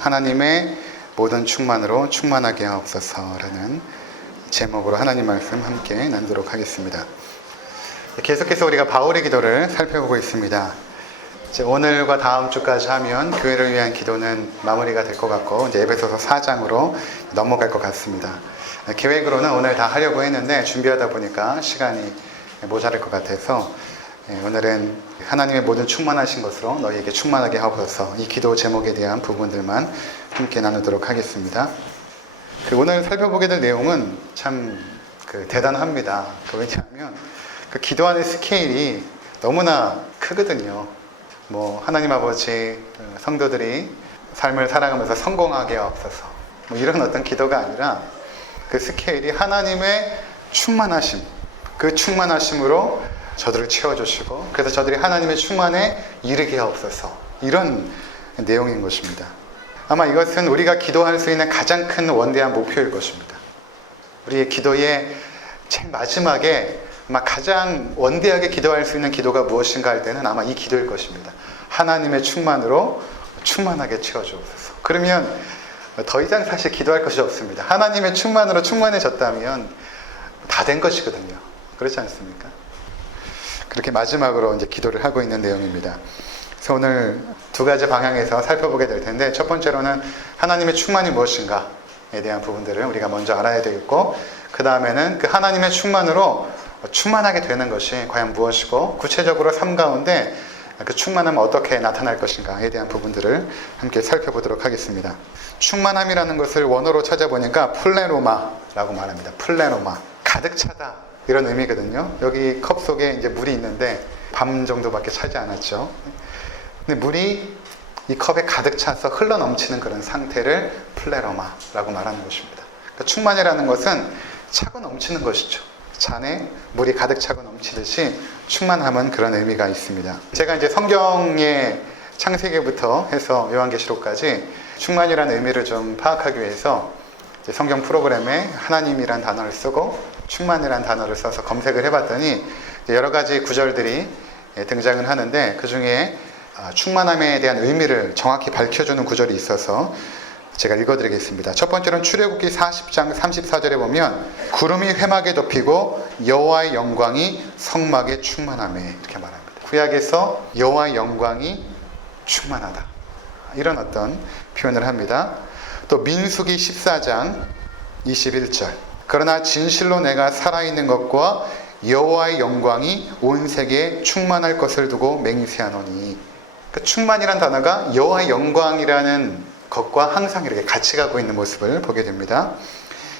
하나님의 모든 충만으로 충만하게 하옵소서라는 제목으로 하나님 말씀 함께 나누도록 하겠습니다. 계속해서 우리가 바울의 기도를 살펴보고 있습니다. 이제 오늘과 다음 주까지 하면 교회를 위한 기도는 마무리가 될 것 같고 이제 에베소서 4장으로 넘어갈 것 같습니다. 계획으로는 오늘 다 하려고 했는데 준비하다 보니까 시간이 모자랄 것 같아서 오늘은 하나님의 모든 충만하신 것으로 너희에게 충만하게 하옵소서, 이 기도 제목에 대한 부분들만 함께 나누도록 하겠습니다. 오늘 살펴보게 될 내용은 참 대단합니다. 왜냐하면 기도하는 스케일이 너무나 크거든요. 하나님 아버지, 성도들이 삶을 살아가면서 성공하게 하옵소서, 이런 어떤 기도가 아니라 그 스케일이 하나님의 충만하심, 그 충만하심으로 저들을 채워주시고 그래서 저들이 하나님의 충만에 이르게 하옵소서, 이런 내용인 것입니다. 아마 이것은 우리가 기도할 수 있는 가장 큰 원대한 목표일 것입니다. 우리의 기도의 제일 마지막에 아마 가장 원대하게 기도할 수 있는 기도가 무엇인가 할 때는 아마 이 기도일 것입니다. 하나님의 충만으로 충만하게 채워주옵소서. 그러면 더 이상 사실 기도할 것이 없습니다. 하나님의 충만으로 충만해졌다면 다 된 것이거든요. 그렇지 않습니까? 그렇게 마지막으로 이제 기도를 하고 있는 내용입니다. 그래서 오늘 두 가지 방향에서 살펴보게 될 텐데, 첫 번째로는 하나님의 충만이 무엇인가에 대한 부분들을 우리가 먼저 알아야 되겠고, 그 다음에는 그 하나님의 충만으로 충만하게 되는 것이 과연 무엇이고, 구체적으로 삶 가운데 그 충만함은 어떻게 나타날 것인가에 대한 부분들을 함께 살펴보도록 하겠습니다. 충만함이라는 것을 원어로 찾아보니까 플레노마라고 말합니다. 플레노마, 가득 차다, 이런 의미거든요. 여기 컵 속에 이제 물이 있는데 반 정도밖에 차지 않았죠. 근데 물이 이 컵에 가득 차서 흘러 넘치는 그런 상태를 플레노마라고 말하는 것입니다. 그러니까 충만이라는 것은 차고 넘치는 것이죠. 잔에 물이 가득 차고 넘치듯이 충만함은 그런 의미가 있습니다. 제가 이제 성경의 창세기부터 해서 요한계시록까지 충만이라는 의미를 좀 파악하기 위해서 이제 성경 프로그램에 하나님이란 단어를 쓰고 충만이란 단어를 써서 검색을 해봤더니 여러 가지 구절들이 등장을 하는데, 그 중에 충만함에 대한 의미를 정확히 밝혀주는 구절이 있어서 제가 읽어드리겠습니다. 첫 번째로는 출애굽기 40장 34절에 보면 구름이 회막에 덮이고 여호와의 영광이 성막에 충만하매, 이렇게 말합니다. 구약에서 여호와의 영광이 충만하다, 이런 어떤 표현을 합니다. 또 민수기 14장 21절, 그러나 진실로 내가 살아있는 것과 여호와의 영광이 온 세계에 충만할 것을 두고 맹세하노니. 그러니까 충만이란 단어가 여호와의 영광이라는 것과 항상 이렇게 같이 가고 있는 모습을 보게 됩니다.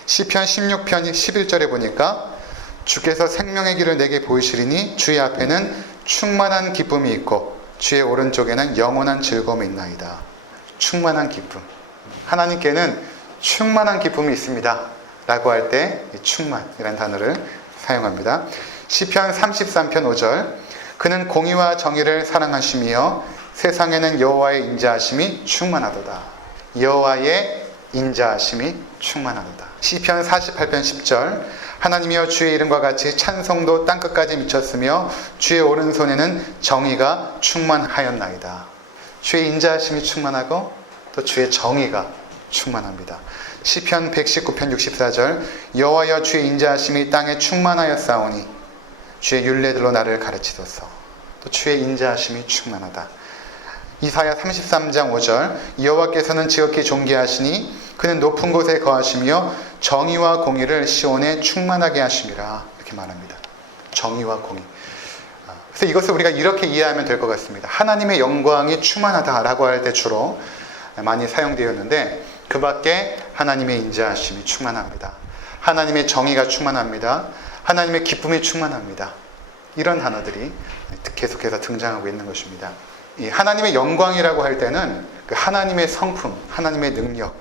시편 16편 11절에 보니까 주께서 생명의 길을 내게 보이시리니 주의 앞에는 충만한 기쁨이 있고 주의 오른쪽에는 영원한 즐거움이 있나이다. 충만한 기쁨, 하나님께는 충만한 기쁨이 있습니다 라고 할 때 충만이라는 단어를 사용합니다. 시편 33편 5절, 그는 공의와 정의를 사랑하시며 세상에는 여호와의 인자하심이 충만하도다. 여호와의 인자하심이 충만하도다. 시편 48편 10절, 하나님이여 주의 이름과 같이 찬송도 땅끝까지 미쳤으며 주의 오른손에는 정의가 충만하였나이다. 주의 인자하심이 충만하고 또 주의 정의가 충만합니다. 시편 119편 64절, 여호와여 주의 인자하심이 땅에 충만하였사오니 주의 율례들로 나를 가르치소서. 또 주의 인자하심이 충만하다. 이사야 33장 5절, 여호와께서는 지극히 존귀하시니 그는 높은 곳에 거하시며 정의와 공의를 시온에 충만하게 하심이라, 이렇게 말합니다. 정의와 공의. 그래서 이것을 우리가 이렇게 이해하면 될 것 같습니다. 하나님의 영광이 충만하다라고 할 때 주로 많이 사용되었는데, 그 밖에 하나님의 인자하심이 충만합니다. 하나님의 정의가 충만합니다. 하나님의 기쁨이 충만합니다. 이런 단어들이 계속해서 등장하고 있는 것입니다. 이 하나님의 영광이라고 할 때는 그 하나님의 성품, 하나님의 능력,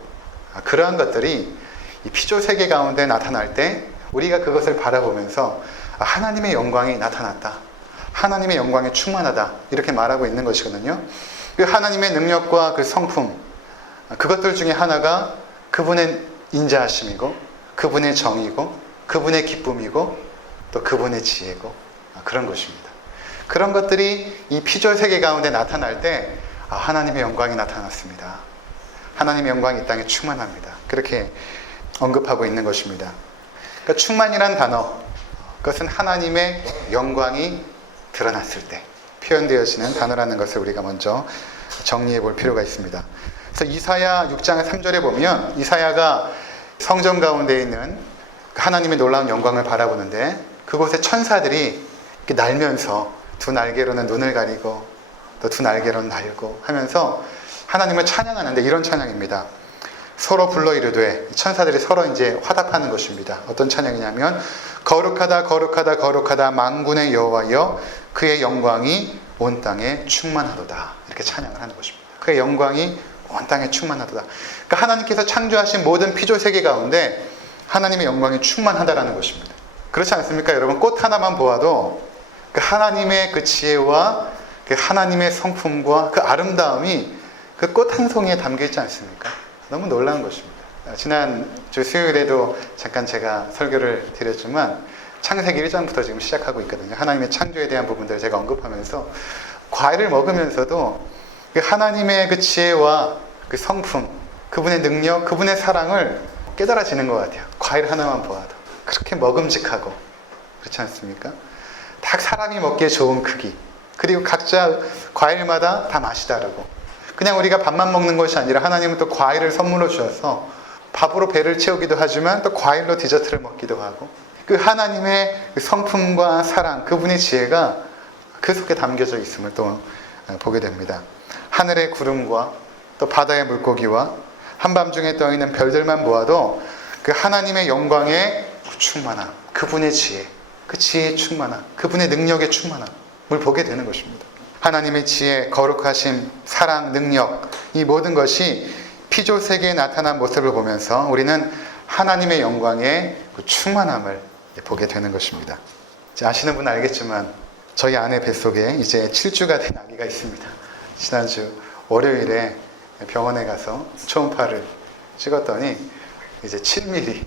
그러한 것들이 이 피조 세계 가운데 나타날 때 우리가 그것을 바라보면서 하나님의 영광이 나타났다, 하나님의 영광이 충만하다, 이렇게 말하고 있는 것이거든요. 그 하나님의 능력과 그 성품, 그것들 중에 하나가 그분의 인자하심이고 그분의 정의고 그분의 기쁨이고 또 그분의 지혜고, 그런 것입니다. 그런 것들이 이 피조 세계 가운데 나타날 때 하나님의 영광이 나타났습니다, 하나님의 영광이 이 땅에 충만합니다. 그렇게 언급하고 있는 것입니다. 그러니까 충만이란 단어, 그것은 하나님의 영광이 드러났을 때 표현되어지는 단어라는 것을 우리가 먼저 정리해 볼 필요가 있습니다. 그래서 이사야 6장 3절에 보면 이사야가 성전 가운데 있는 하나님의 놀라운 영광을 바라보는데 그곳에 천사들이 이렇게 날면서 두 날개로는 눈을 가리고 또 두 날개로는 날고 하면서 하나님을 찬양하는데 이런 찬양입니다. 서로 불러 이르되, 천사들이 서로 이제 화답하는 것입니다. 어떤 찬양이냐면 거룩하다 거룩하다 거룩하다 만군의 여호와여, 그의 영광이 온 땅에 충만하도다. 이렇게 찬양을 하는 것입니다. 그의 영광이 온 땅에 충만하도다. 그러니까 하나님께서 창조하신 모든 피조 세계 가운데 하나님의 영광이 충만하다라는 것입니다. 그렇지 않습니까? 여러분, 꽃 하나만 보아도 그 하나님의 그 지혜와 그 하나님의 성품과 그 아름다움이 그 꽃 한 송이에 담겨 있지 않습니까? 너무 놀라운 것입니다. 지난주 수요일에도 잠깐 제가 설교를 드렸지만 창세기 1장부터 지금 시작하고 있거든요. 하나님의 창조에 대한 부분들을 제가 언급하면서 과일을 먹으면서도 그 하나님의 그 지혜와 그 성품, 그분의 능력, 그분의 사랑을 깨달아지는 것 같아요. 과일 하나만 보아도 그렇게 먹음직하고, 그렇지 않습니까? 딱 사람이 먹기에 좋은 크기, 그리고 각자 과일마다 다 맛이 다르고, 그냥 우리가 밥만 먹는 것이 아니라 하나님은 또 과일을 선물로 주셔서 밥으로 배를 채우기도 하지만 또 과일로 디저트를 먹기도 하고, 그 하나님의 그 성품과 사랑, 그분의 지혜가 그 속에 담겨져 있음을 또 보게 됩니다. 하늘의 구름과 또 바다의 물고기와 한밤중에 떠있는 별들만 보아도 그 하나님의 영광의 충만함, 그분의 지혜, 그 지혜의 충만함, 그분의 능력의 충만함을 보게 되는 것입니다. 하나님의 지혜, 거룩하심, 사랑, 능력, 이 모든 것이 피조 세계에 나타난 모습을 보면서 우리는 하나님의 영광의 그 충만함을 보게 되는 것입니다. 아시는 분은 알겠지만 저희 아내 뱃속에 이제 7주가 된 아기가 있습니다. 지난주 월요일에 병원에 가서 초음파를 찍었더니 이제 7mm,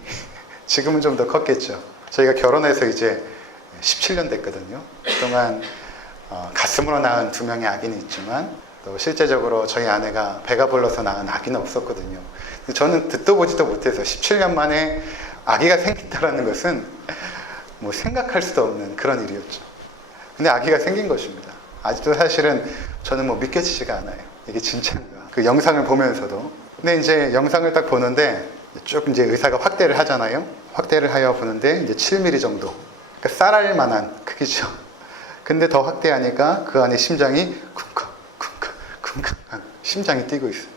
지금은 좀 더 컸겠죠. 저희가 결혼해서 이제 17년 됐거든요. 그동안 가슴으로 낳은 2명의 아기는 있지만 또 실제적으로 저희 아내가 배가 불러서 낳은 아기는 없었거든요. 저는 듣도 보지도 못해서 17년 만에 아기가 생긴다는 것은 뭐 생각할 수도 없는 그런 일이었죠. 근데 아기가 생긴 것입니다. 아직도 사실은 저는 뭐 믿겨지지가 않아요. 이게 진짜인가. 그 영상을 보면서도. 근데 이제 영상을 딱 보는데 쭉 이제 의사가 확대를 하잖아요. 확대를 하여 보는데 이제 7mm 정도. 그러니까 쌀알 만한 크기죠. 근데 더 확대하니까 그 안에 심장이 쿵쾅 쿵쾅 쿵쾅 심장이 뛰고 있어요.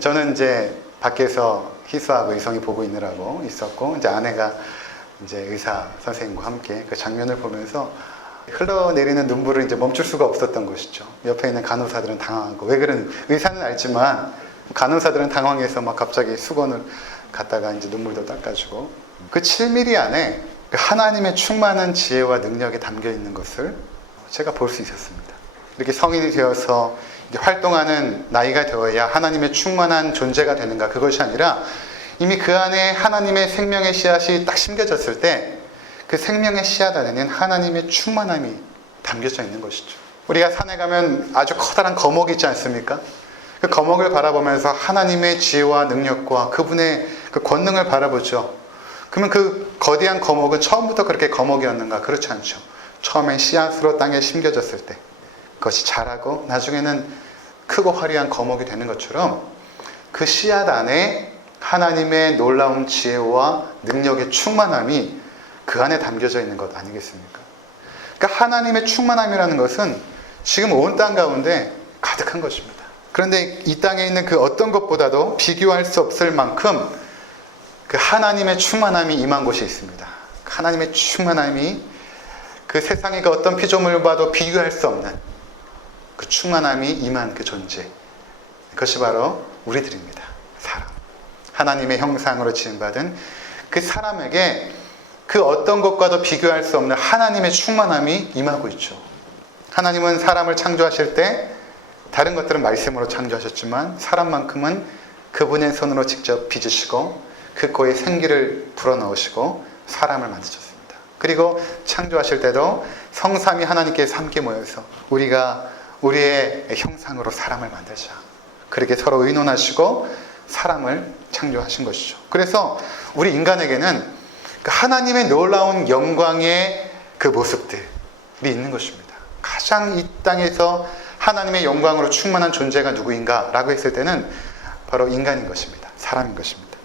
저는 이제 밖에서 희수하고 이성이 보고 있느라고 있었고, 이제 아내가 이제 의사 선생님과 함께 그 장면을 보면서 흘러내리는 눈물을 이제 멈출 수가 없었던 것이죠. 옆에 있는 간호사들은 당황하고, 왜 그런, 의사는 알지만 간호사들은 당황해서 막 갑자기 수건을 갖다가 이제 눈물도 닦아주고, 그 7mm 안에 그 하나님의 충만한 지혜와 능력이 담겨 있는 것을 제가 볼 수 있었습니다. 이렇게 성인이 되어서 이제 활동하는 나이가 되어야 하나님의 충만한 존재가 되는가, 그것이 아니라 이미 그 안에 하나님의 생명의 씨앗이 딱 심겨졌을 때 그 생명의 씨앗 안에는 하나님의 충만함이 담겨져 있는 것이죠. 우리가 산에 가면 아주 커다란 거목이 있지 않습니까? 그 거목을 바라보면서 하나님의 지혜와 능력과 그분의 그 권능을 바라보죠. 그러면 그 거대한 거목은 처음부터 그렇게 거목이었는가? 그렇지 않죠. 처음엔 씨앗으로 땅에 심겨졌을 때 그것이 자라고 나중에는 크고 화려한 거목이 되는 것처럼 그 씨앗 안에 하나님의 놀라운 지혜와 능력의 충만함이 그 안에 담겨져 있는 것 아니겠습니까? 그러니까 하나님의 충만함이라는 것은 지금 온 땅 가운데 가득한 것입니다. 그런데 이 땅에 있는 그 어떤 것보다도 비교할 수 없을 만큼 그 하나님의 충만함이 임한 곳이 있습니다. 하나님의 충만함이 그 세상의 그 어떤 피조물과도 비교할 수 없는 그 충만함이 임한 그 존재, 그것이 바로 우리들입니다. 사람, 하나님의 형상으로 지음받은 그 사람에게 그 어떤 것과도 비교할 수 없는 하나님의 충만함이 임하고 있죠. 하나님은 사람을 창조하실 때 다른 것들은 말씀으로 창조하셨지만 사람만큼은 그분의 손으로 직접 빚으시고 그 코에 생기를 불어넣으시고 사람을 만드셨습니다. 그리고 창조하실 때도 성삼위 하나님께서 함께 모여서 우리가 우리의 형상으로 사람을 만들자, 그렇게 서로 의논하시고 사람을 창조하신 것이죠. 그래서 우리 인간에게는 그 하나님의 놀라운 영광의 그 모습들이 있는 것입니다. 가장 이 땅에서 하나님의 영광으로 충만한 존재가 누구인가 라고 했을 때는 바로 인간인 것입니다. 사람인 것입니다.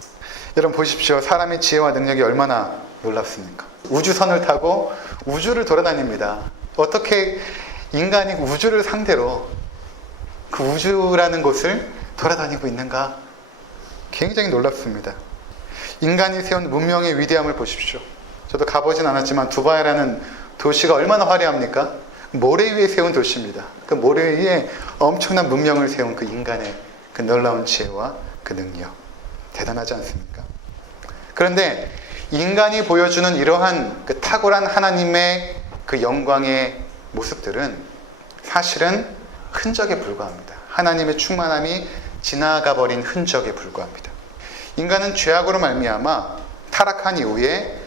여러분 보십시오. 사람의 지혜와 능력이 얼마나 놀랍습니까? 우주선을 타고 우주를 돌아다닙니다. 어떻게 인간이 우주를 상대로 그 우주라는 곳을 돌아다니고 있는가? 굉장히 놀랍습니다. 인간이 세운 문명의 위대함을 보십시오. 저도 가보진 않았지만 두바이라는 도시가 얼마나 화려합니까? 모래 위에 세운 도시입니다. 그 모래 위에 엄청난 문명을 세운 그 인간의 그 놀라운 지혜와 그 능력, 대단하지 않습니까? 그런데 인간이 보여주는 이러한 그 탁월한 하나님의 그 영광의 모습들은 사실은 흔적에 불과합니다. 하나님의 충만함이 지나가 버린 흔적에 불과합니다. 인간은 죄악으로 말미암아 타락한 이후에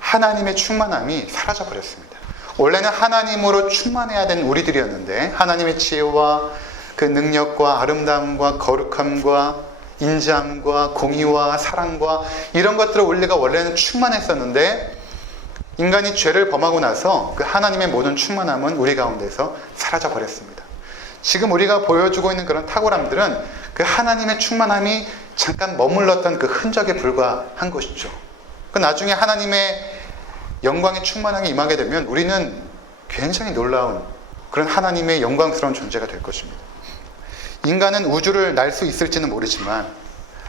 하나님의 충만함이 사라져 버렸습니다. 원래는 하나님으로 충만해야 되는 우리들이었는데 하나님의 지혜와 그 능력과 아름다움과 거룩함과 인자함과 공의와 사랑과 이런 것들을 우리가 원래는 충만했었는데 인간이 죄를 범하고 나서 그 하나님의 모든 충만함은 우리 가운데서 사라져 버렸습니다. 지금 우리가 보여주고 있는 그런 탁월함들은 그 하나님의 충만함이 잠깐 머물렀던 그 흔적에 불과한 것이죠. 그 나중에 하나님의 영광의 충만함이 임하게 되면 우리는 굉장히 놀라운 그런 하나님의 영광스러운 존재가 될 것입니다. 인간은 우주를 날 수 있을지는 모르지만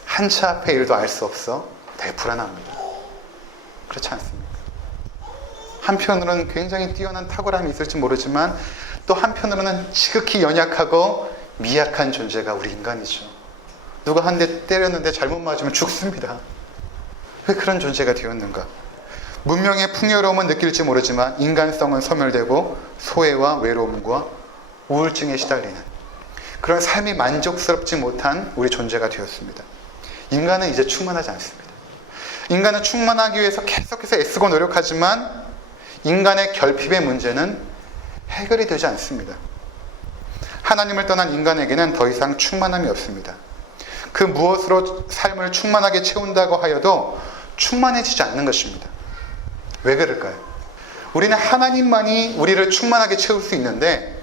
한 치 앞의 일도 알 수 없어 대불안합니다. 그렇지 않습니까? 한편으로는 굉장히 뛰어난 탁월함이 있을지 모르지만 또 한편으로는 지극히 연약하고 미약한 존재가 우리 인간이죠. 누가 한 대 때렸는데 잘못 맞으면 죽습니다. 왜 그런 존재가 되었는가? 문명의 풍요로움은 느낄지 모르지만 인간성은 소멸되고 소외와 외로움과 우울증에 시달리는 그런 삶이 만족스럽지 못한 우리 존재가 되었습니다. 인간은 이제 충만하지 않습니다. 인간은 충만하기 위해서 계속해서 애쓰고 노력하지만 인간의 결핍의 문제는 해결이 되지 않습니다. 하나님을 떠난 인간에게는 더 이상 충만함이 없습니다. 그 무엇으로 삶을 충만하게 채운다고 하여도 충만해지지 않는 것입니다. 왜 그럴까요? 우리는 하나님만이 우리를 충만하게 채울 수 있는데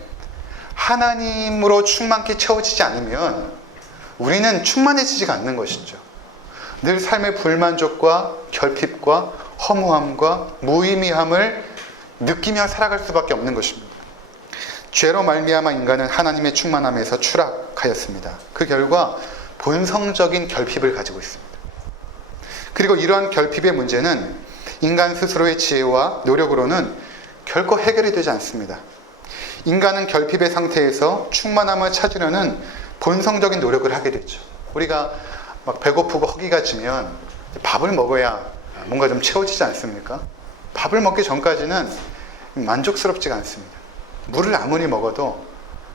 하나님으로 충만케 채워지지 않으면 우리는 충만해지지가 않는 것이죠. 늘 삶의 불만족과 결핍과 허무함과 무의미함을 느끼며 살아갈 수밖에 없는 것입니다. 죄로 말미암아 인간은 하나님의 충만함에서 추락하였습니다. 그 결과 본성적인 결핍을 가지고 있습니다. 그리고 이러한 결핍의 문제는 인간 스스로의 지혜와 노력으로는 결코 해결이 되지 않습니다. 인간은 결핍의 상태에서 충만함을 찾으려는 본성적인 노력을 하게 되죠. 우리가 막 배고프고 허기가 지면 밥을 먹어야 뭔가 좀 채워지지 않습니까? 밥을 먹기 전까지는 만족스럽지가 않습니다. 물을 아무리 먹어도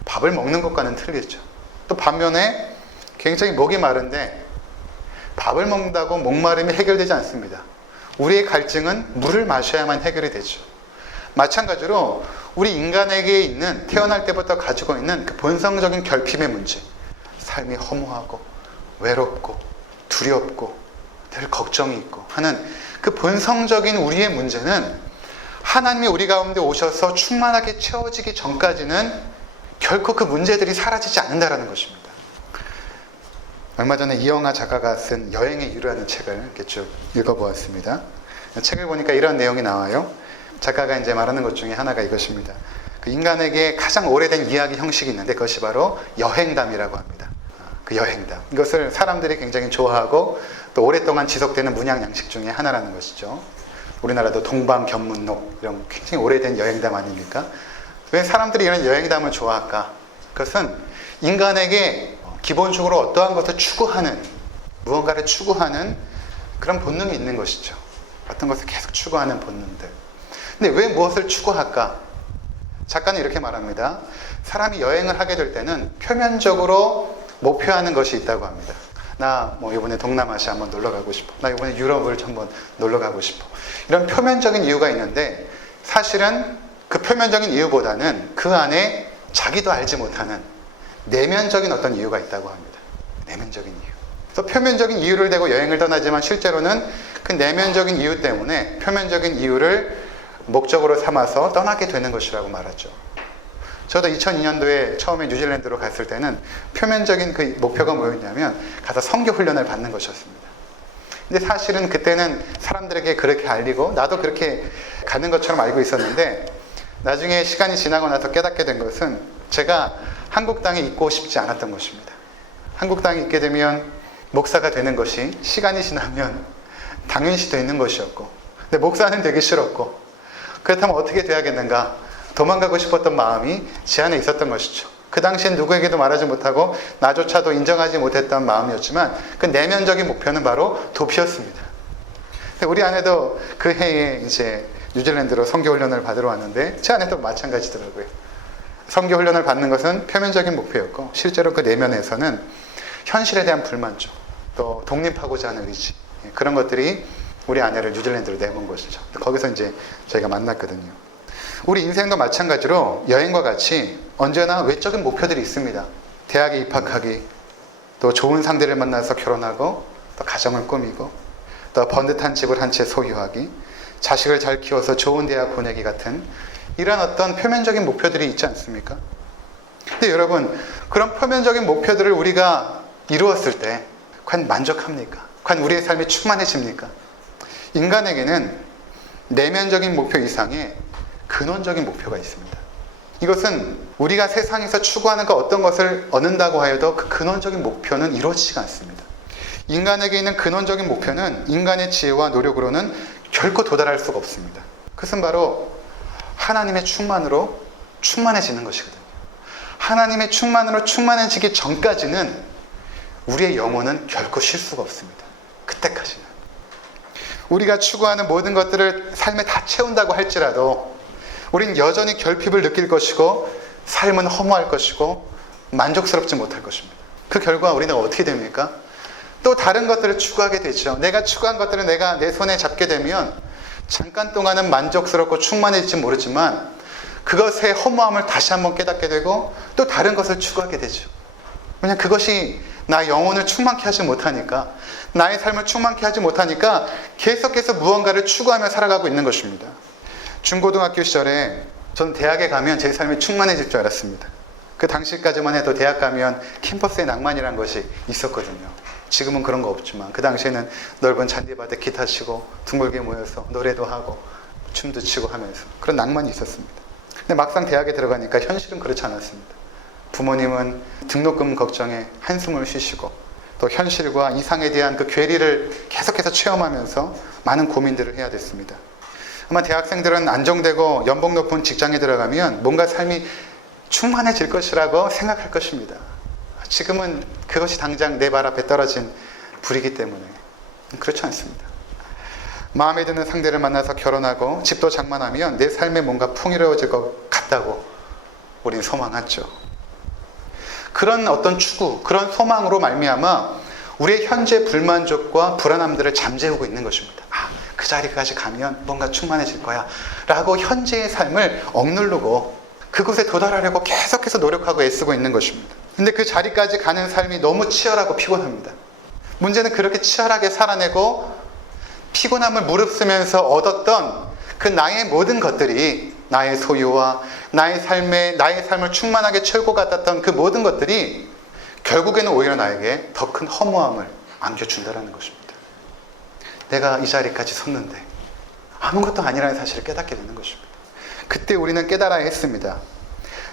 밥을 먹는 것과는 틀리죠. 또 반면에 굉장히 목이 마른데 밥을 먹는다고 목마름이 해결되지 않습니다. 우리의 갈증은 물을 마셔야만 해결이 되죠. 마찬가지로 우리 인간에게 있는 태어날 때부터 가지고 있는 그 본성적인 결핍의 문제, 삶이 허무하고 외롭고 두렵고 늘 걱정이 있고 하는 그 본성적인 우리의 문제는 하나님이 우리 가운데 오셔서 충만하게 채워지기 전까지는 결코 그 문제들이 사라지지 않는다는 것입니다. 얼마 전에 이영하 작가가 쓴 여행의 이유라는 책을 이렇게 쭉 읽어보았습니다. 책을 보니까 이런 내용이 나와요. 작가가 이제 말하는 것 중에 하나가 이것입니다. 그 인간에게 가장 오래된 이야기 형식이 있는데 그것이 바로 여행담이라고 합니다. 그 여행담. 이것을 사람들이 굉장히 좋아하고 또 오랫동안 지속되는 문양 양식 중에 하나라는 것이죠. 우리나라도 동방견문록 이런 굉장히 오래된 여행담 아닙니까? 왜 사람들이 이런 여행담을 좋아할까? 그것은 인간에게 기본적으로 어떠한 것을 추구하는, 무언가를 추구하는 그런 본능이 있는 것이죠. 어떤 것을 계속 추구하는 본능들. 근데 왜 무엇을 추구할까? 작가는 이렇게 말합니다. 사람이 여행을 하게 될 때는 표면적으로 목표하는 것이 있다고 합니다. 나 이번에 동남아시아 한번 놀러 가고 싶어. 나 이번에 유럽을 한번 놀러 가고 싶어. 이런 표면적인 이유가 있는데 사실은 그 표면적인 이유보다는 그 안에 자기도 알지 못하는 내면적인 어떤 이유가 있다고 합니다. 내면적인 이유. 그래서 표면적인 이유를 대고 여행을 떠나지만 실제로는 그 내면적인 이유 때문에 표면적인 이유를 목적으로 삼아서 떠나게 되는 것이라고 말하죠. 저도 2002년도에 처음에 뉴질랜드로 갔을 때는 표면적인 그 목표가 뭐였냐면 가서 선교 훈련을 받는 것이었습니다. 근데 사실은 그때는 사람들에게 그렇게 알리고 나도 그렇게 가는 것처럼 알고 있었는데 나중에 시간이 지나고 나서 깨닫게 된 것은 제가 한국 땅에 있고 싶지 않았던 것입니다. 한국 땅에 있게 되면 목사가 되는 것이 시간이 지나면 당연시 되는 것이었고 근데 목사는 되기 싫었고 그렇다면 어떻게 돼야겠는가 도망가고 싶었던 마음이 제 안에 있었던 것이죠. 그 당시엔 누구에게도 말하지 못하고 나조차도 인정하지 못했던 마음이었지만 그 내면적인 목표는 바로 도피였습니다. 우리 아내도 그 해에 이제 뉴질랜드로 선교훈련을 받으러 왔는데 제 아내도 마찬가지더라고요. 선교훈련을 받는 것은 표면적인 목표였고 실제로 그 내면에서는 현실에 대한 불만족 또 독립하고자 하는 의지 그런 것들이 우리 아내를 뉴질랜드로 내본 것이죠. 거기서 이제 저희가 만났거든요. 우리 인생도 마찬가지로 여행과 같이 언제나 외적인 목표들이 있습니다. 대학에 입학하기, 또 좋은 상대를 만나서 결혼하고, 또 가정을 꾸미고, 또 번듯한 집을 한 채 소유하기, 자식을 잘 키워서 좋은 대학 보내기 같은 이런 어떤 표면적인 목표들이 있지 않습니까? 근데 여러분, 그런 표면적인 목표들을 우리가 이루었을 때 과연 만족합니까? 과연 우리의 삶이 충만해집니까? 인간에게는 내면적인 목표 이상의 근원적인 목표가 있습니다. 이것은 우리가 세상에서 추구하는 그 어떤 것을 얻는다고 하여도 그 근원적인 목표는 이루어지지가 않습니다. 인간에게 있는 근원적인 목표는 인간의 지혜와 노력으로는 결코 도달할 수가 없습니다. 그것은 바로 하나님의 충만으로 충만해지는 것이거든요. 하나님의 충만으로 충만해지기 전까지는 우리의 영혼은 결코 쉴 수가 없습니다. 그때까지는. 우리가 추구하는 모든 것들을 삶에 다 채운다고 할지라도 우린 여전히 결핍을 느낄 것이고 삶은 허무할 것이고 만족스럽지 못할 것입니다. 그 결과 우리는 어떻게 됩니까? 또 다른 것들을 추구하게 되죠. 내가 추구한 것들을 내가 내 손에 잡게 되면 잠깐 동안은 만족스럽고 충만해질지 모르지만 그것의 허무함을 다시 한번 깨닫게 되고 또 다른 것을 추구하게 되죠. 왜냐하면 그것이 나의 영혼을 충만케 하지 못하니까 나의 삶을 충만케 하지 못하니까 계속해서 무언가를 추구하며 살아가고 있는 것입니다. 중고등학교 시절에 저는 대학에 가면 제 삶이 충만해질 줄 알았습니다. 그 당시까지만 해도 대학 가면 캠퍼스의 낭만이라는 것이 있었거든요. 지금은 그런 거 없지만 그 당시에는 넓은 잔디밭에 기타 치고 둥글게 모여서 노래도 하고 춤도 추고 하면서 그런 낭만이 있었습니다. 근데 막상 대학에 들어가니까 현실은 그렇지 않았습니다. 부모님은 등록금 걱정에 한숨을 쉬시고 또 현실과 이상에 대한 그 괴리를 계속해서 체험하면서 많은 고민들을 해야 됐습니다. 아마 대학생들은 안정되고 연봉 높은 직장에 들어가면 뭔가 삶이 충만해질 것이라고 생각할 것입니다. 지금은 그것이 당장 내 발 앞에 떨어진 불이기 때문에 그렇지 않습니다. 마음에 드는 상대를 만나서 결혼하고 집도 장만하면 내 삶에 뭔가 풍요로워질 것 같다고 우린 소망하죠. 그런 어떤 추구, 그런 소망으로 말미암아 우리의 현재 불만족과 불안함들을 잠재우고 있는 것입니다. 그 자리까지 가면 뭔가 충만해질 거야 라고 현재의 삶을 억누르고 그곳에 도달하려고 계속해서 노력하고 애쓰고 있는 것입니다. 근데 그 자리까지 가는 삶이 너무 치열하고 피곤합니다. 문제는 그렇게 치열하게 살아내고 피곤함을 무릅쓰면서 얻었던 그 나의 모든 것들이 나의 소유와 나의 삶을 충만하게 채우고 갔던 그 모든 것들이 결국에는 오히려 나에게 더 큰 허무함을 안겨준다는 것입니다. 내가 이 자리까지 섰는데 아무것도 아니라는 사실을 깨닫게 되는 것입니다. 그때 우리는 깨달아야 했습니다.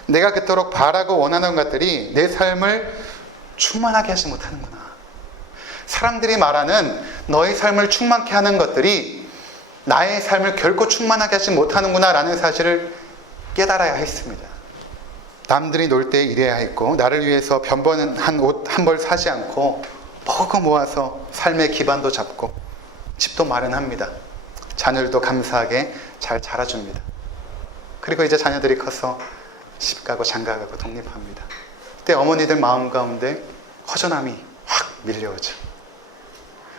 내가 그토록 바라고 원하는 것들이 내 삶을 충만하게 하지 못하는구나. 사람들이 말하는 너의 삶을 충만케 하는 것들이 나의 삶을 결코 충만하게 하지 못하는구나 라는 사실을 깨달아야 했습니다. 남들이 놀 때 일해야 했고 나를 위해서 변번한 옷 한 벌 사지 않고 버거 모아서 삶의 기반도 잡고 집도 마련합니다. 자녀들도 감사하게 잘 자라줍니다. 그리고 이제 자녀들이 커서 시집가고 장가가고 독립합니다. 그때 어머니들 마음 가운데 허전함이 확 밀려오죠.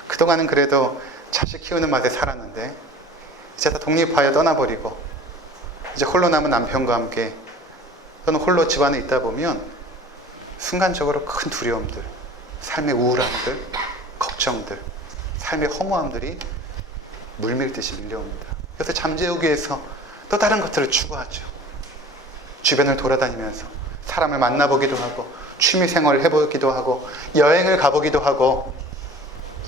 그동안은 그래도 자식 키우는 맛에 살았는데 이제 다 독립하여 떠나버리고 이제 홀로 남은 남편과 함께 또는 홀로 집안에 있다 보면 순간적으로 큰 두려움들, 삶의 우울함들, 걱정들, 삶의 허무함들이 물밀듯이 밀려옵니다. 그래서 잠재우기 위해서 또 다른 것들을 추구하죠. 주변을 돌아다니면서 사람을 만나보기도 하고 취미생활을 해보기도 하고 여행을 가보기도 하고,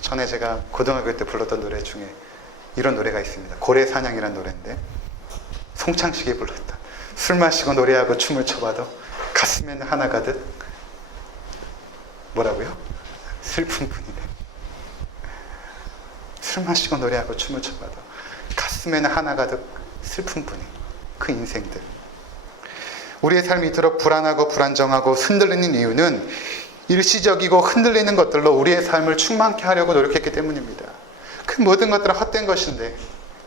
전에 제가 고등학교 때 불렀던 노래 중에 이런 노래가 있습니다. 고래사냥이라는 노래인데, 송창식이 불렀던, 술 마시고 노래하고 춤을 춰봐도 가슴에는 하나 가득, 뭐라고요? 슬픈 분이네. 술 마시고 노래하고 춤을 춰봐도 가슴에는 하나 가득 슬픈 분이, 그 인생들. 우리의 삶이 이토록 불안하고 불안정하고 흔들리는 이유는 일시적이고 흔들리는 것들로 우리의 삶을 충만케 하려고 노력했기 때문입니다. 그 모든 것들은 헛된 것인데,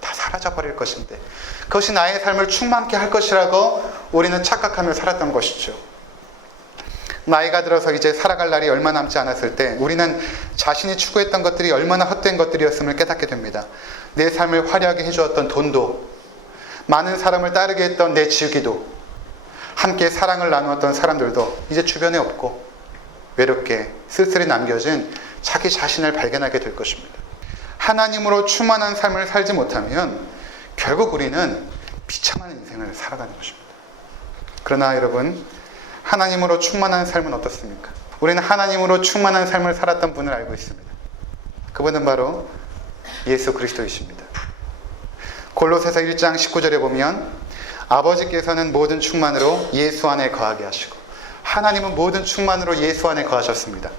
다 사라져버릴 것인데, 그것이 나의 삶을 충만케 할 것이라고 우리는 착각하며 살았던 것이죠. 나이가 들어서 이제 살아갈 날이 얼마 남지 않았을 때 우리는 자신이 추구했던 것들이 얼마나 헛된 것들이었음을 깨닫게 됩니다. 내 삶을 화려하게 해주었던 돈도, 많은 사람을 따르게 했던 내 지우기도, 함께 사랑을 나누었던 사람들도 이제 주변에 없고 외롭게 쓸쓸히 남겨진 자기 자신을 발견하게 될 것입니다. 하나님으로 충만한 삶을 살지 못하면 결국 우리는 비참한 인생을 살아가는 것입니다. 그러나 여러분, 하나님으로 충만한 삶은 어떻습니까? 우리는 하나님으로 충만한 삶을 살았던 분을 알고 있습니다. 그분은 바로 예수 그리스도이십니다. 골로새서 1장 19절에 보면 아버지께서는 모든 충만으로 예수 안에 거하게 하시고, 하나님은 모든 충만으로 예수 안에 거하셨습니다.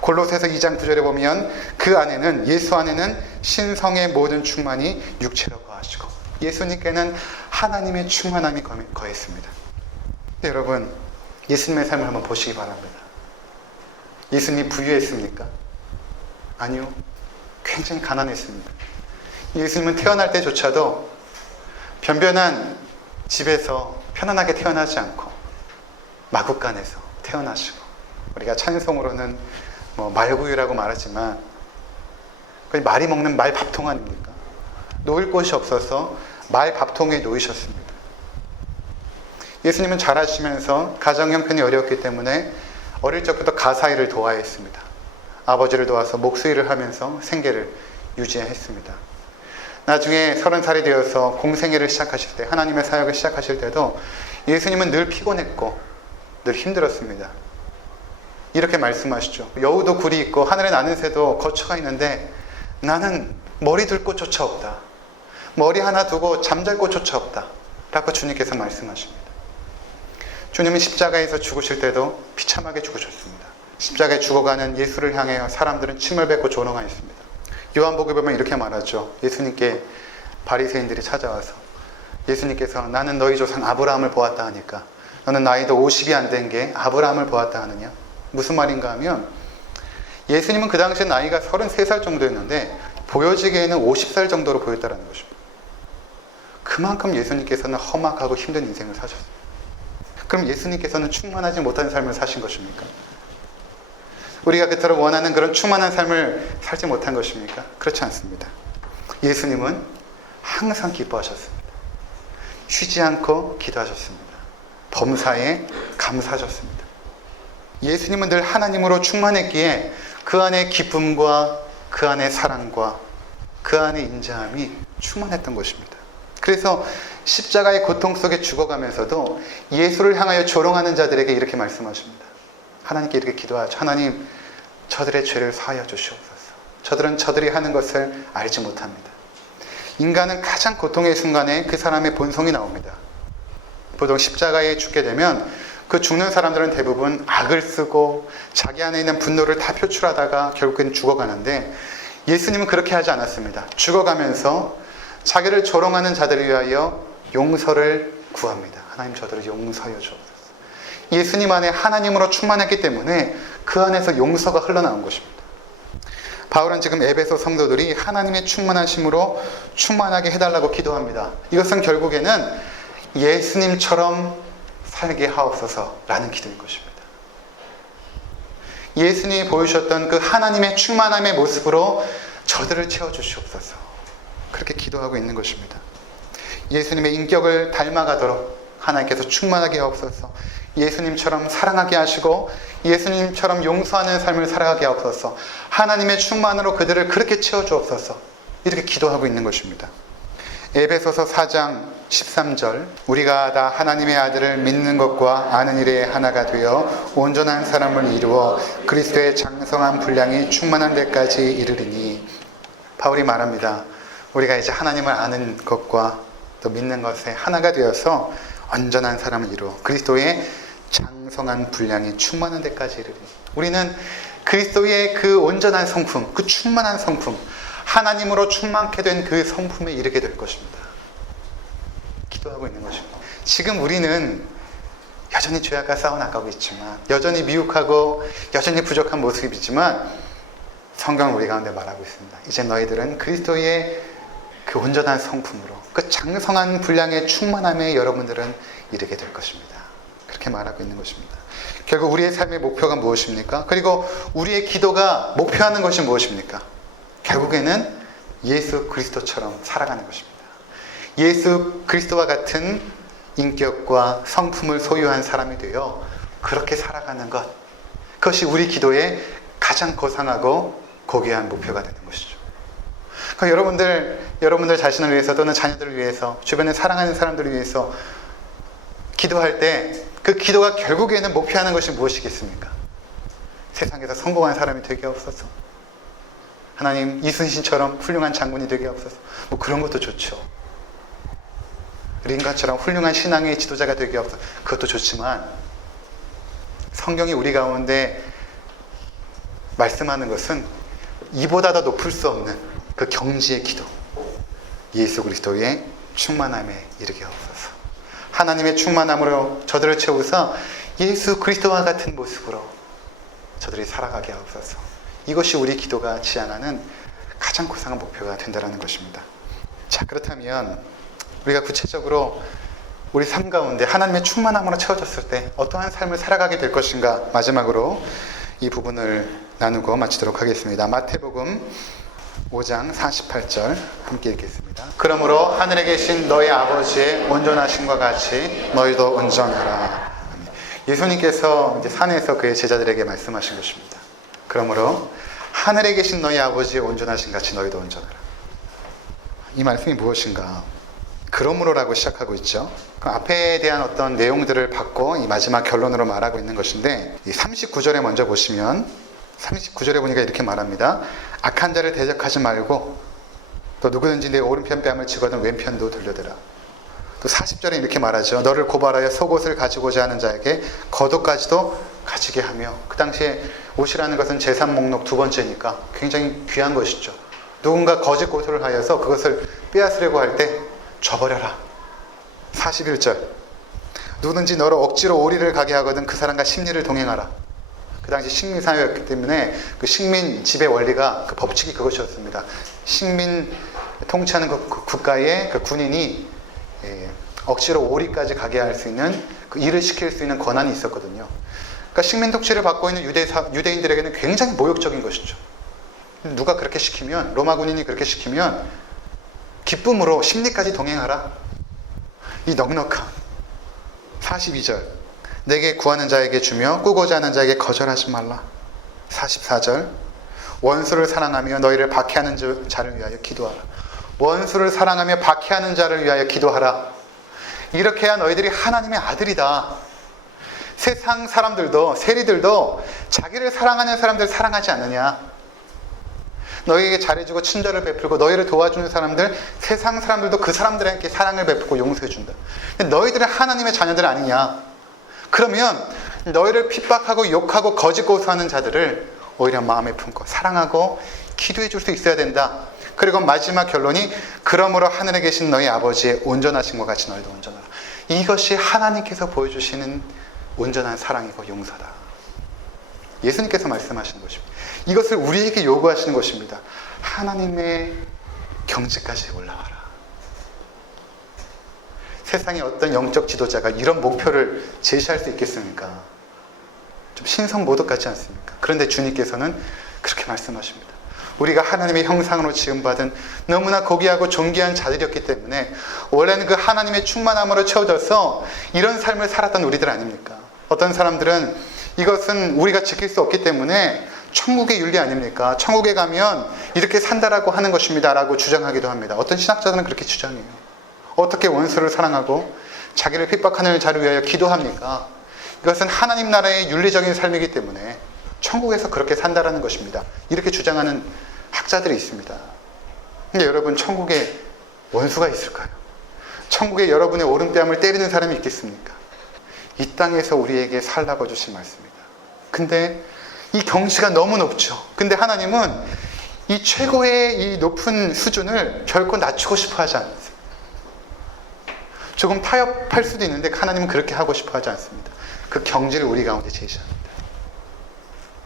골로새서 2장 9절에 보면 그 안에는, 예수 안에는 신성의 모든 충만이 육체로 거하시고, 예수님께는 하나님의 충만함이 거했습니다. 네, 여러분, 예수님의 삶을 한번 보시기 바랍니다. 예수님이 부유했습니까? 아니요. 굉장히 가난했습니다. 예수님은 태어날 때조차도 변변한 집에서 편안하게 태어나지 않고 마구간에서 태어나시고, 우리가 찬송으로는 말구유라고 말하지만 거의 말이 먹는 말 밥통 아닙니까? 놓을 곳이 없어서 말 밥통에 놓이셨습니다. 예수님은 자라시면서 가정 형편이 어려웠기 때문에 어릴 적부터 가사일을 도와했습니다. 아버지를 도와서 목수일을 하면서 생계를 유지했습니다. 나중에 30살이 되어서 공생애를 시작하실 때, 하나님의 사역을 시작하실 때도 예수님은 늘 피곤했고 늘 힘들었습니다. 이렇게 말씀하시죠. 여우도 굴이 있고 하늘에 나는 새도 거처가 있는데 나는 머리 둘 곳조차 없다. 머리 하나 두고 잠잘 곳조차 없다. 라고 주님께서 말씀하십니다. 주님은 십자가에서 죽으실 때도 비참하게 죽으셨습니다. 십자가에 죽어가는 예수를 향해 사람들은 침을 뱉고 조롱하였습니다. 요한복음에 보면 이렇게 말하죠. 예수님께 바리새인들이 찾아와서 예수님께서 나는 너희 조상 아브라함을 보았다 하니까 너는 나이도 50이 안 된 게 아브라함을 보았다 하느냐? 무슨 말인가 하면, 예수님은 그 당시에 나이가 33살 정도였는데 보여지기에는 50살 정도로 보였다는 것입니다. 그만큼 예수님께서는 험악하고 힘든 인생을 사셨습니다. 그럼 예수님께서는 충만하지 못한 삶을 사신 것입니까? 우리가 그토록 원하는 그런 충만한 삶을 살지 못한 것입니까? 그렇지 않습니다. 예수님은 항상 기뻐하셨습니다. 쉬지 않고 기도하셨습니다. 범사에 감사하셨습니다. 예수님은 늘 하나님으로 충만했기에 그 안에 기쁨과 그 안에 사랑과 그 안에 인자함이 충만했던 것입니다. 그래서 십자가의 고통 속에 죽어가면서도 예수를 향하여 조롱하는 자들에게 이렇게 말씀하십니다. 하나님께 이렇게 기도하죠. 하나님, 저들의 죄를 사하여 주시옵소서. 저들은 저들이 하는 것을 알지 못합니다. 인간은 가장 고통의 순간에 그 사람의 본성이 나옵니다. 보통 십자가에 죽게 되면 그 죽는 사람들은 대부분 악을 쓰고 자기 안에 있는 분노를 다 표출하다가 결국엔 죽어가는데, 예수님은 그렇게 하지 않았습니다. 죽어가면서 자기를 조롱하는 자들을 위하여 용서를 구합니다. 하나님, 저들을 용서하여 주옵소서. 예수님 안에 하나님으로 충만했기 때문에 그 안에서 용서가 흘러나온 것입니다. 바울은 지금 에베소 성도들이 하나님의 충만하심으로 충만하게 해달라고 기도합니다. 이것은 결국에는 예수님처럼 살게 하옵소서라는 기도인 것입니다. 예수님이 보여주셨던 그 하나님의 충만함의 모습으로 저들을 채워주시옵소서. 그렇게 기도하고 있는 것입니다. 예수님의 인격을 닮아가도록 하나님께서 충만하게 하옵소서. 예수님처럼 사랑하게 하시고 예수님처럼 용서하는 삶을 살아가게 하옵소서. 하나님의 충만으로 그들을 그렇게 채워주옵소서. 이렇게 기도하고 있는 것입니다. 에베소서 4장 13절, 우리가 다 하나님의 아들을 믿는 것과 아는 일에 하나가 되어 온전한 사람을 이루어 그리스도의 장성한 분량이 충만한 데까지 이르리니. 바울이 말합니다. 우리가 이제 하나님을 아는 것과 또 믿는 것에 하나가 되어서 온전한 사람을 이루어 그리스도의 장성한 분량이 충만한 데까지 이르리니. 우리는 그리스도의 그 온전한 성품, 그 충만한 성품, 하나님으로 충만케 된 그 성품에 이르게 될 것입니다. 기도하고 있는 것입니다. 지금 우리는 여전히 죄악과 싸워나가고 있지만, 여전히 미혹하고 여전히 부족한 모습이지만, 성경은 우리 가운데 말하고 있습니다. 이제 너희들은 그리스도의 그 온전한 성품으로, 그 장성한 분량의 충만함에 여러분들은 이르게 될 것입니다. 그렇게 말하고 있는 것입니다. 결국 우리의 삶의 목표가 무엇입니까? 그리고 우리의 기도가 목표하는 것이 무엇입니까? 결국에는 예수 그리스도처럼 살아가는 것입니다. 예수 그리스도와 같은 인격과 성품을 소유한 사람이 되어 그렇게 살아가는 것, 그것이 우리 기도의 가장 고상하고 고귀한 목표가 되는 것이죠. 그러니까 여러분들 자신을 위해서 또는 자녀들을 위해서, 주변에 사랑하는 사람들을 위해서 기도할 때 그 기도가 결국에는 목표하는 것이 무엇이겠습니까? 세상에서 성공한 사람이 되게 없어서, 하나님 이순신처럼 훌륭한 장군이 되게 없어서, 뭐 그런 것도 좋죠. 링가처럼 훌륭한 신앙의 지도자가 되게 없어서, 그것도 좋지만, 성경이 우리 가운데 말씀하는 것은 이보다 더 높을 수 없는 그 경지의 기도, 예수 그리스도의 충만함에 이르게 하옵소서. 하나님의 충만함으로 저들을 채우사 예수 그리스도와 같은 모습으로 저들이 살아가게 하옵소서. 이것이 우리 기도가 지향하는 가장 고상한 목표가 된다는 것입니다. 자, 그렇다면 우리가 구체적으로 우리 삶 가운데 하나님의 충만함으로 채워졌을 때 어떠한 삶을 살아가게 될 것인가, 마지막으로 이 부분을 나누고 마치도록 하겠습니다. 마태복음 5장 48절 함께 읽겠습니다. 그러므로 하늘에 계신 너희 아버지의 온전하심과 같이 너희도 온전하라. 예수님께서 이제 산에서 그의 제자들에게 말씀하신 것입니다. 그러므로 하늘에 계신 너희 아버지의 온전하심 같이 너희도 온전하라. 이 말씀이 무엇인가? 그러므로라고 시작하고 있죠. 그 앞에 대한 어떤 내용들을 받고 이 마지막 결론으로 말하고 있는 것인데, 이 39절에 먼저 보시면 39절에 보니까 이렇게 말합니다. 악한 자를 대적하지 말고 또 누구든지 내 오른편 뺨을 치거든 왼편도 돌려대라. 또 40절에 이렇게 말하죠. 너를 고발하여 속옷을 가지고자 하는 자에게 겉옷까지도 가지게 하며. 그 당시에 옷이라는 것은 재산 목록 두 번째니까 굉장히 귀한 것이죠. 누군가 거짓 고소를 하여서 그것을 빼앗으려고 할 때 줘버려라. 41절, 누구든지 너를 억지로 오리를 가게 하거든 그 사람과 심리를 동행하라. 그 당시 식민 사회였기 때문에 그 식민 지배 원리가, 그 법칙이 그것이었습니다. 식민 통치하는 그 국가의 그 군인이 억지로 오리까지 가게 할 수 있는, 그 일을 시킬 수 있는 권한이 있었거든요. 그러니까 식민 통치를 받고 있는 유대인들에게는 굉장히 모욕적인 것이죠. 누가 그렇게 시키면, 로마 군인이 그렇게 시키면 기쁨으로 심리까지 동행하라. 이 넉넉함. 42절, 내게 구하는 자에게 주며 꾸고자 하는 자에게 거절하지 말라. 44절, 원수를 사랑하며 너희를 박해하는 자를 위하여 기도하라. 원수를 사랑하며 박해하는 자를 위하여 기도하라. 이렇게 해야 너희들이 하나님의 아들이다. 세상 사람들도, 세리들도 자기를 사랑하는 사람들 사랑하지 않느냐. 너희에게 잘해주고 친절을 베풀고 너희를 도와주는 사람들, 세상 사람들도 그 사람들에게 사랑을 베풀고 용서해준다. 근데 너희들은 하나님의 자녀들 아니냐. 그러면 너희를 핍박하고 욕하고 거짓 고소하는 자들을 오히려 마음에 품고 사랑하고 기도해 줄 수 있어야 된다. 그리고 마지막 결론이 그러므로 하늘에 계신 너희 아버지의 온전하심과 같이 너희도 온전하라. 이것이 하나님께서 보여주시는 온전한 사랑이고 용서다. 예수님께서 말씀하시는 것입니다. 이것을 우리에게 요구하시는 것입니다. 하나님의 경지까지 올라와라. 세상의 어떤 영적 지도자가 이런 목표를 제시할 수 있겠습니까? 좀 신성모독 같지 않습니까? 그런데 주님께서는 그렇게 말씀하십니다. 우리가 하나님의 형상으로 지음받은 너무나 고귀하고 존귀한 자들이었기 때문에 원래는 그 하나님의 충만함으로 채워져서 이런 삶을 살았던 우리들 아닙니까? 어떤 사람들은 이것은 우리가 지킬 수 없기 때문에 천국의 윤리 아닙니까? 천국에 가면 이렇게 산다라고 하는 것입니다 라고 주장하기도 합니다. 어떤 신학자들은 그렇게 주장해요. 어떻게 원수를 사랑하고 자기를 핍박하는 자를 위하여 기도합니까? 이것은 하나님 나라의 윤리적인 삶이기 때문에 천국에서 그렇게 산다라는 것입니다. 이렇게 주장하는 학자들이 있습니다. 근데 여러분, 천국에 원수가 있을까요? 천국에 여러분의 오른뺨을 때리는 사람이 있겠습니까? 이 땅에서 우리에게 살라고 주신 말씀입니다. 근데 이 경지가 너무 높죠. 근데 하나님은 이 최고의 이 높은 수준을 결코 낮추고 싶어 하지 않습니다. 조금 타협할 수도 있는데 하나님은 그렇게 하고 싶어 하지 않습니다. 그 경지를 우리 가운데 제시합니다.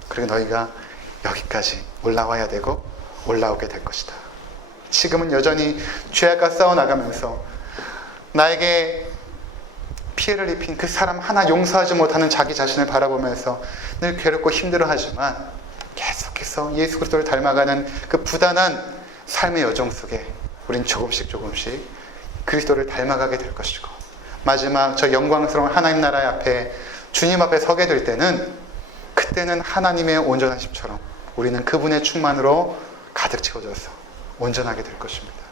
그리고 너희가 여기까지 올라와야 되고 올라오게 될 것이다. 지금은 여전히 죄악과 싸워나가면서 나에게 피해를 입힌 그 사람 하나 용서하지 못하는 자기 자신을 바라보면서 늘 괴롭고 힘들어하지만 계속해서 예수 그리스도를 닮아가는 그 부단한 삶의 여정 속에 우린 조금씩 그리스도를 닮아가게 될 것이고, 마지막 저 영광스러운 하나님 나라 앞에 주님 앞에 서게 될 때는, 그때는 하나님의 온전하심처럼 우리는 그분의 충만으로 가득 채워져서 온전하게 될 것입니다.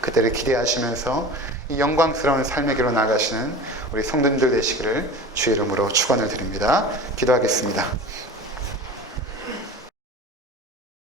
그때를 기대하시면서 이 영광스러운 삶의 길로 나가시는 우리 성도님들 되시기를 주의 이름으로 축원을 드립니다. 기도하겠습니다.